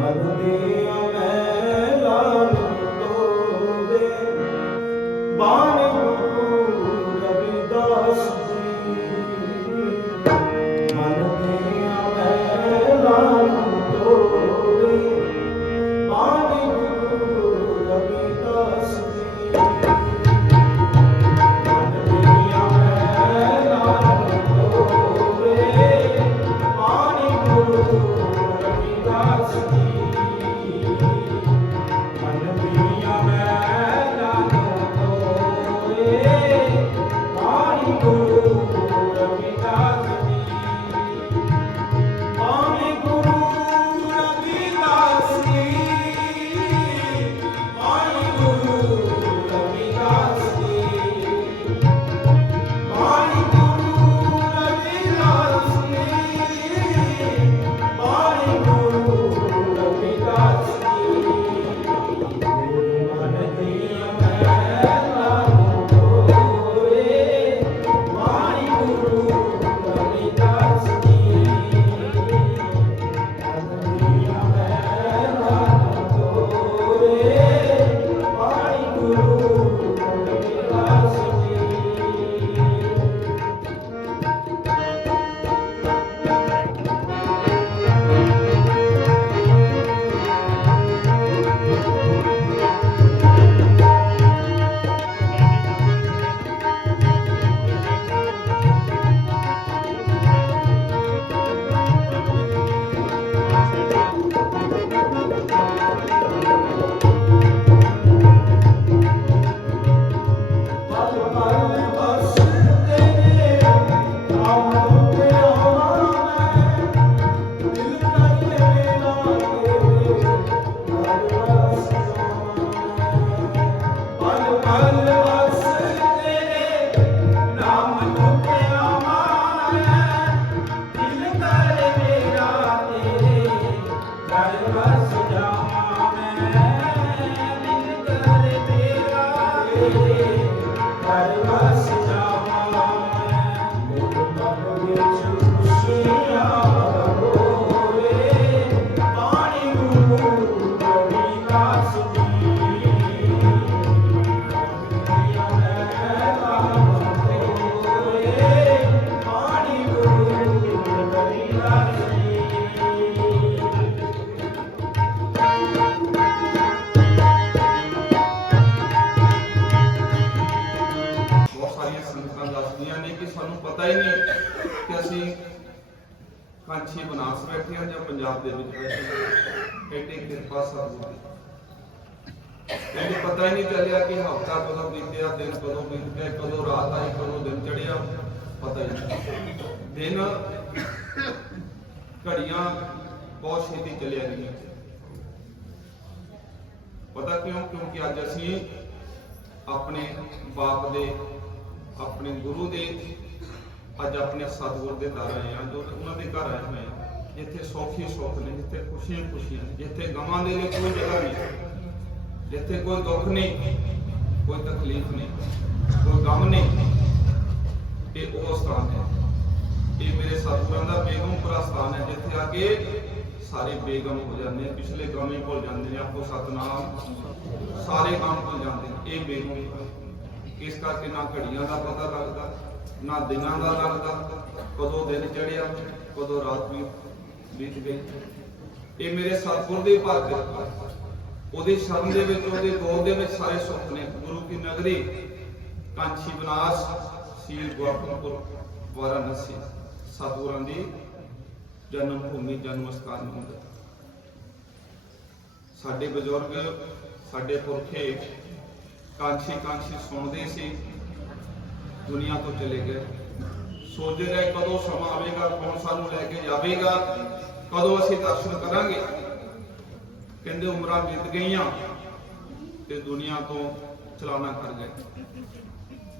मधुमेह ਤੇਰੇ ਘਰ ਕਾਂਛੀ ਬਨਾਸ ਬੈਠੇ ਹਾਂ ਜਾਂ ਪੰਜਾਬ ਦੇ ਵਿੱਚ ਬੈਠੇ ਹਾਂ ਕਿਰਪਾ ਸਤਿਗੁਰੂ ਦੀ ਕਹਿੰਦੇ ਪਤਾ ਹੀ ਨਹੀਂ ਚੱਲਿਆ ਕਿ ਹਫਤਾ ਕਦੋਂ ਬੀਤਿਆ, ਦਿਨ ਕਦੋਂ ਬੀਤ ਕਦੋਂ ਰਾਤ ਆਈ, ਕਦੋਂ ਦਿਨ ਚੜਿਆ ਪਤਾ ਹੀ ਨਹੀਂ। ਦਿਨ ਘੜੀਆਂ ਬਹੁਤ ਛੇਤੀ ਚਲਿਆ ਗਈਆਂ। ਪਤਾ ਕਿਉਂ? ਕਿਉਂਕਿ ਅੱਜ ਅਸੀਂ ਆਪਣੇ ਬਾਪ ਦੇ, ਆਪਣੇ ਗੁਰੂ ਦੇ ਅੱਜ ਆਪਣੇ ਸਤਿਗੁਰ ਦੇ ਦਰ ਆਏ ਆ ਜੋ ਉਹਨਾਂ ਦੇ ਘਰ ਆਏ ਹੋਏ ਆ ਜਿੱਥੇ ਸੌਖੀ ਸੁੱਖ ਨੇ, ਜਿੱਥੇ ਖੁਸ਼ੀਆਂ ਖੁਸ਼ੀਆਂ ਨੇ, ਜਿੱਥੇ ਗਮਾਂ ਦੇ ਲਈ ਕੋਈ ਜਗ੍ਹਾ ਨਹੀਂ, ਜਿੱਥੇ ਕੋਈ ਦੁੱਖ ਨਹੀਂ, ਕੋਈ ਤਕਲੀਫ ਨਹੀਂ, ਕੋਈ ਗਮ ਨਹੀਂ, ਇਹ ਉਹ ਸਥਾਨ ਹੈ। ਇਹ ਮੇਰੇ ਸਤਿਗੁਰਾਂ ਦਾ ਬੇਗਮਪੁਰਾ ਸਥਾਨ ਹੈ, ਜਿੱਥੇ ਆ ਕੇ ਸਾਰੇ ਬੇਗਮ ਹੋ ਜਾਂਦੇ ਆ, ਪਿਛਲੇ ਗਮ ਹੀ ਭੁੱਲ ਜਾਂਦੇ ਨੇ ਆਪੋ ਸਤਨਾਮ, ਸਾਰੇ ਗਮ ਭੁੱਲ ਜਾਂਦੇ ਇਹ ਬੇਗਮ ਇਸ ਕਰਕੇ ਨਾ ਘੜੀਆਂ ਦਾ ਪਤਾ ਲੱਗਦਾ ਨਾ ਦਿਨਾਂ ਦਾ ਲੱਗਦਾ, ਕਦੋਂ ਦਿਨ ਚੜਿਆ ਕਦੋਂ ਰਾਤ ਵੀ ਬੀਤ ਗਈ। ਇਹ ਮੇਰੇ ਸਤਿਗੁਰ ਦੀ ਭਗਤ ਉਹਦੀ ਸ਼ਰਨ ਦੇ ਵਿੱਚ, ਉਹਦੇ ਗੋਦ ਦੇ ਵਿੱਚ ਸਾਰੇ ਸੁੱਖ ਨੇ। ਗੁਰੂ ਕੀ ਨਗਰੀ ਕਾਂਚੀ ਬਨਾਸ ਸੀਲ ਗੋਰਖਪੁਰ, ਵਾਰਾਣਸੀ, ਸਤਿਗੁਰਾਂ ਦੀ ਜਨਮ ਭੂਮੀ, ਜਨਮ ਸਥਾਨ ਹੁੰਦਾ ਸਾਡੇ ਬਜ਼ੁਰਗ, ਸਾਡੇ ਪੁਰਖੇ ਕਾਂਛੀ ਕਾਂਛੀ ਸੁਣਦੇ ਸੀ। ਦੁਨੀਆ ਤੋਂ ਚਲੇ ਗਏ। ਸੋਚਦੇ ਰਹੇ ਕਦੋਂ ਸਮਾਂ ਆਵੇਗਾ, ਕੌਣ ਸਾਨੂੰ ਲੈ ਕੇ ਜਾਵੇਗਾ, ਕਦੋਂ ਅਸੀਂ ਦਰਸ਼ਨ ਕਰਾਂਗੇ। ਕਹਿੰਦੇ ਉਮਰਾਂ ਬੀਤ ਗਈਆਂ ਤੇ ਦੁਨੀਆ ਤੋਂ ਚਲਾਣਾ ਕਰ ਗਏ।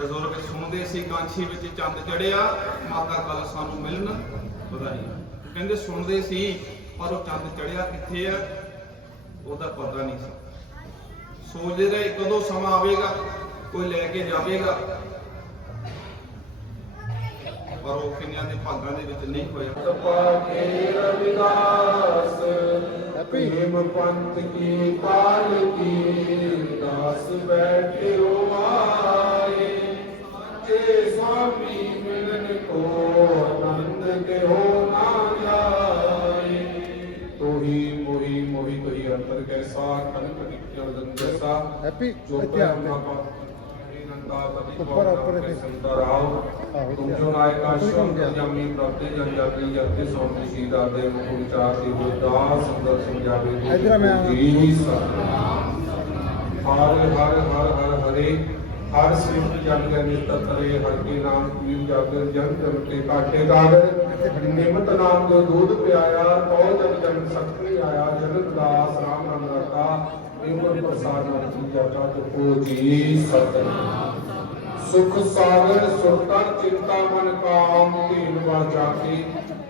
ਬਜ਼ੁਰਗ ਸੁਣਦੇ ਸੀ, ਕਾਂਛੀ ਵਿੱਚ ਚੰਦ ਚੜਿਆ, ਮਾਤਾ ਕੱਲ ਸਾਨੂੰ ਮਿਲਣ ਵਧਾਈ। ਕਹਿੰਦੇ ਸੁਣਦੇ ਸੀ, ਪਰ ਉਹ ਚੰਦ ਚੜਿਆ ਕਿੱਥੇ ਆ? ਉਹਦਾ ਪਤਾ ਨਹੀਂ ਸੀ। ਸੋਚਦੇ ਰਹੇ ਕਦੋਂ ਸਮਾਂ ਆਵੇਗਾ, ਕੋਈ ਲੈ ਕੇ ਜਾਵੇਗਾ। ਪਰ ਉਹ ਕਿੰਨਿਆਂ ਦੇ ਭਾਗਾਂ ਦੇ ਵਿੱਚ ਨਹੀਂ ਹੋਇਆ। ਤਪਾ ਕੇ ਰਵਿਦਾਸ ਭੀਮ ਪੰਤ ਕੀ ਪਾਲ ਕੀ ਦਾਸ ਬੈਠਿਓ ਆਏ ਤੇ ਸਵਾਮੀ ਮਿਲਨ ਕੋ ਆਨੰਦ ਕੇ ਹੋ ਨਾ ਜਾਏ ਤੋਹੀ ਮੋਹੀ ਮੋਹੀ ਤੋਹੀ ਅੰਤਰ ਕੈਸਾ ਖਨ ਖਟਿਕ ਜਲਦਨ ਕੈਸਾ। ਹੈਪੀ ਜੋ ਪਿਆਰ ਨਾਲ ਉੱਪਰ ਉੱਪਰ ਗਿਆ। ਸ਼ਬਦ ਜਮੀ ਪ੍ਰਤੀ ਜਨ ਜਾਤੀ ਜਗਤੇ ਸੋਮੀ ਸੀਦਾ ਦੇ ਮੁਖ ਵਿਚਾਰ ਦੀ ਗੁਰਦਾਸ ਸੁੰਦਰ ਸਮਝਾਵੇ ਜੀ। ਇੱਧਰ ਮੈਂ। ਜੀ ਹਰ ਹਰ ਹਰ ਹਰ ਹਰੇ ਹਰ ਸਿਮਟ ਜਨ ਕੇ ਨਿਤਤ ਹਰੇ ਹਰ ਕੇ ਨਾਮ ਕੀ ਜਾਗਰ ਜਨ ਜਨ ਕੇ ਕਾਠੇ ਗਾਗਰ ਨਿਮਤ ਨਾਮ ਕੋ ਦੂਧ ਪਿਆਇਆ ਕਉ ਜਨ ਜਨ ਸਖਤੀ ਆਇਆ ਜਨਤ ਦਾਸ ਰਾਮ ਨਾਮ ਰਤਾ ਨਿਮਤ ਪ੍ਰਸਾਦ ਕੀ ਜਾਤਾ ਜਪੋ ਜੀ ਸਤਿਨਾਮ ਸੁਖ ਸਾਗਰ ਸੁਰਤਾ, ਚਿੰਤਾ, ਮਨ ਕਾਮ ਧੀਨ ਵਾਚਾ ਕੀ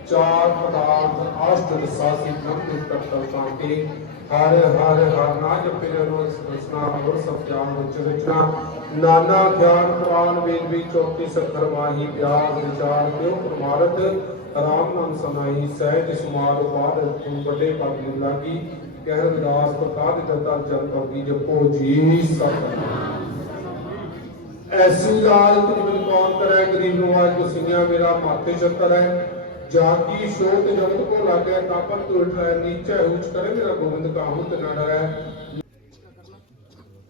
ਚਾਰ ਪਦਾਰਥ ਅਸ਼ਟ ਦਸਾਸੀ ਬ੍ਰਹਮ ਦੇ ਤਤਲ ਕਾਂਕੇ ਹਰ ਹਰ ਹਰ ਨਾ ਜਪੇ ਰੋਸ ਰਸਨਾ ਹੋਰ ਸਭ ਜਾਨ ਵਿੱਚ ਰਚਨਾ ਨਾਨਾ ਗਿਆਨ ਪੁਰਾਨ ਵੇਦ ਵੀ 34 ਸੱਖਰ ਮਾਹੀ ਪਿਆਰ ਵਿਚਾਰ ਕਿਉ ਪ੍ਰਮਾਰਤ ਰਾਮ ਨਾਮ ਸਮਾਈ ਸਹਿਜ ਸੁਮਾਰ ਬਾਦ ਤੁਮ ਵੱਡੇ ਪਦ ਨੂੰ ਲਾਗੀ। ਕਹਿ ਵਿਦਾਸ ਪ੍ਰਕਾਦ ਦਤਾ ਜਨ ਪਤੀ ਜਪੋ ਜੀ ਸਤਿਨਾਮ ਐਸੀ ਲਾਲ ਤ੍ਰਿਵਨ ਕੌਣ ਕਰੈ ਗਰੀਬ ਨੂੰ ਆਜ ਗੁਸਿਆ ਮੇਰਾ ਮਾਤੇ ਚੱਤਰ ਹੈ ਜਾ ਕੀ ਸ਼ੋਕ ਜਗਤ ਕੋ ਲਾਗੈ ਤਾਪਨ ਤੁਲਟ ਹੈ ਨੀਚੈ ਉੱਚ ਕਰੇ ਮੇਰਾ ਗੋਬਿੰਦ ਕਾਹੂ ਤੇ ਨਾ ਡਰੈ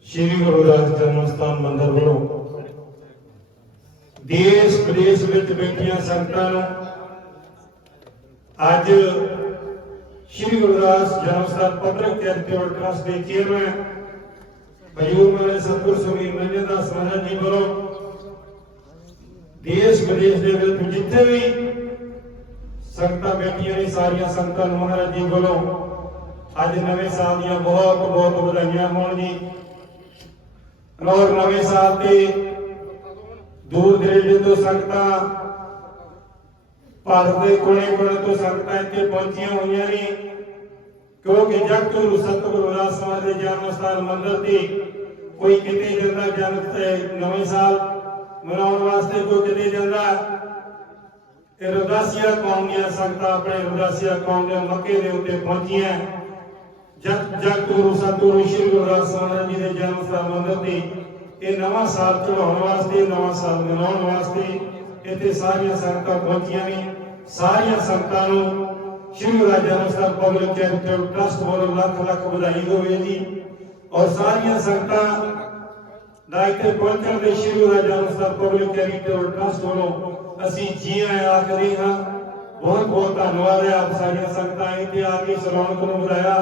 ਸ਼੍ਰੀ ਗੁਰੂ ਰਾਜ ਜਨਮ ਸਥਾਨ ਮੰਦਰ ਵੱਲੋਂ ਦੇਸ਼ ਵਿਦੇਸ਼ ਵਿੱਚ ਬੈਠੀਆਂ ਸੰਗਤਾਂ ਨੂੰ ਅੱਜ ਸ਼੍ਰੀ ਗੁਰੂ ਰਾਜ ਜਨਮ ਸਥਾਨ ਪਬਲਿਕ ਚੈਰੀਟੇਬਲ ਟਰਸਟ ਦੇ ਚੇਅਰਮੈਨ ਬਜੂਰ ਮਹਾਰਾਜ ਸਤਿਗੁਰ ਸ੍ਰੀ ਮੰਜਨ ਦਾਸ ਮਹਾਰਾਜ ਜੀ ਵੱਲੋਂ ਦੇਸ਼ ਵਿਦੇਸ਼ ਦੇ ਵਿੱਚ ਜਿੱਥੇ ਵੀ ਸੰਗਤਾਂ ਬੈਠੀਆਂ ਨੇ, ਸਾਰੀਆਂ ਸੰਗਤਾਂ ਨੂੰ ਮਹਾਰਾਜ ਜੀ ਵੱਲੋਂ ਅੱਜ ਨਵੇਂ ਸਾਲ ਦੀਆਂ ਬਹੁਤ ਬਹੁਤ ਵਧਾਈਆਂ ਹੋਣ ਜੀ। ਔਰ ਨਵੇਂ ਸਾਲ ਤੇ ਦੂਰ ਦਰੇਡੇ ਤੋਂ ਸੰਗਤਾਂ, ਭਾਰਤ ਦੇ ਕੋਨੇ-ਕੋਨੇ ਤੋਂ ਸੰਗਤਾਂ ਇੱਥੇ ਪਹੁੰਚੀਆਂ ਹੋਈਆਂ ਨੇ। ਕਿਉਂਕਿ ਜਗ ਤੋਂ ਸਤਿਗੁਰੂ ਰਾਜ ਸਮਾਜ ਦੇ ਜਨਮ ਸਥਾਨ ਮੰਦਰ ਤੇ ਕੋਈ ਕਿਤੇ ਜਾਂਦਾ ਜਨਮ ਨਵੇਂ ਸਾਲ ਮਨਾਉਣ ਵਾਸਤੇ ਕੋਈ ਕਿਤੇ ਜਾਂਦਾ ਇਹ ਰਦਾਸੀਆ ਕੌਮ ਦੀਆਂ ਸੰਗਤਾਂ ਆਪਣੇ ਰਦਾਸੀਆ ਕੌਮ ਦੇ ਮੱਕੇ ਦੇ ਉੱਤੇ ਪਹੁੰਚੀਆਂ। ਜਗ ਜਗ ਸਤਿਗੁਰੂ ਸ਼੍ਰੀ ਗੁਰੂ ਰਾਜ ਸਾਹਿਬ ਜੀ ਦੇ ਜਨਮ ਸਥਾਨ ਮੰਦਰ ਤੇ ਇਹ ਨਵਾਂ ਸਾਲ ਚੜਾਉਣ ਵਾਸਤੇ, ਨਵਾਂ ਸਾਲ ਮਨਾਉਣ ਵਾਸਤੇ ਇੱਥੇ ਸਾਰੀਆਂ ਸੰਗਤਾਂ ਪਹੁੰਚੀਆਂ ਨੇ। ਸਾਰੀਆਂ ਸੰਗਤਾਂ ਨੂੰ ਸ਼੍ਰੀ ਗੁਰੂ ਰਾਜ ਜਨਮ ਪਬਲਿਕ ਚੈਰੀਟੇਬਲ ਟਰਸਟ ਵੱਲੋਂ ਲੱਖ ਲੱਖ ਵਧਾਈ ਹੋਵੇ ਜੀ। ਔਰ ਸਾਰੀਆਂ ਸੰਗਤਾਂ ਦਾ ਇੱਥੇ ਪਹੁੰਚਣ ਦੇ ਸ਼੍ਰੀ ਗੁਰੂ ਰਾਜ ਜਨਮ ਪਬਲਿਕ ਚੈਰੀਟੇਬਲ ਟਰਸਟ ਵੱਲੋਂ ਅਸੀਂ ਜੀ ਆਇਆਂ ਆਖਦੇ ਹਾਂ। ਬਹੁਤ ਬਹੁਤ ਧੰਨਵਾਦ ਹੈ ਆਪ ਸਾਰੀਆਂ ਸੰਗਤਾਂ ਇੱਥੇ ਆ ਕੇ ਇਸ ਨੂੰ ਵਧਾਇਆ।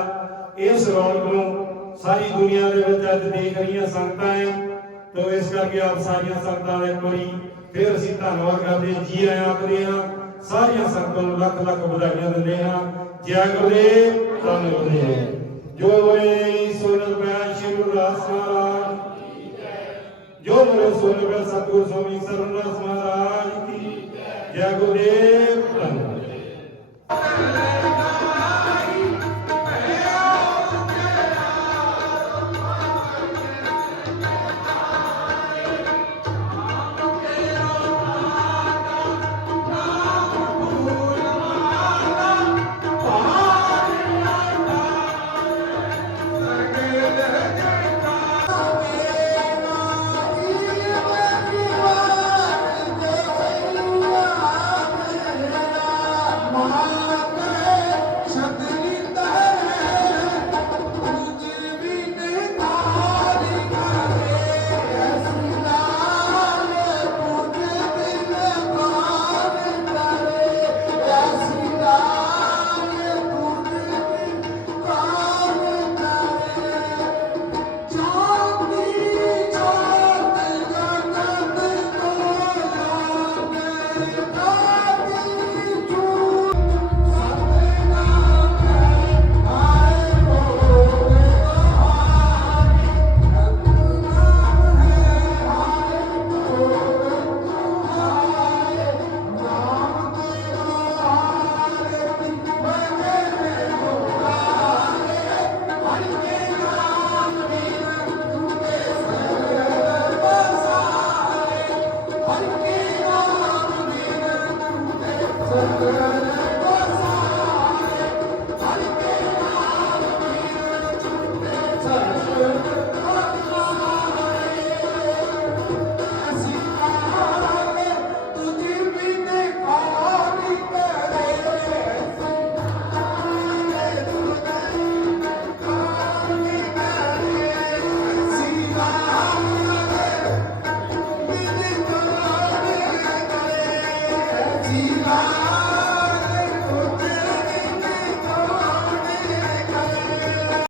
ਇਸ ਰੌਣਕ ਨੂੰ ਸਾਰੀ ਦੁਨੀਆ ਦੇ ਵਿੱਚ ਅੱਜ ਦੇਖ ਰਹੀਆਂ ਸੰਗਤਾਂ ਹੈ। ਤੋ ਇਸ ਕਰਕੇ ਆਪ ਸਾਰੀਆਂ ਸੰਗਤਾਂ ਦਾ ਇੱਕ ਵਾਰੀ ਫਿਰ ਅਸੀਂ ਧੰਨਵਾਦ ਕਰਦੇ ਹਾਂ, ਜੀ ਆਇਆਂ ਆਖਦੇ ਹਾਂ। ਸਾਰੀਆਂ ਸੰਗਤਾਂ ਨੂੰ ਲੱਖ ਲੱਖ ਵਧਾਈਆਂ ਦਿੰਦੇ ਹਾਂ। ਜੈ ਗੁਰਦੇਵ ਧੰਨ ਗੁਰਦੇਵ ਜੋਰੇ ਸੋਨਲ ਪਿਆ ਸ਼੍ਰੀ ਗੁਰੂ ਰਾਸ ਮਹਾਰਾਜ ਜੋ। ਮਰੇ ਸੋਨਲ ਪਿਆ ਸਤਿਗੁਰ ਸਵਾਮੀ ਸਰਵਨ ਰਾਸ ਮਹਾਰਾਜ ਕੀ ਜੈ। ਗੁਰਦੇਵ ਧੰਨ ਗੁਰਦੇਵ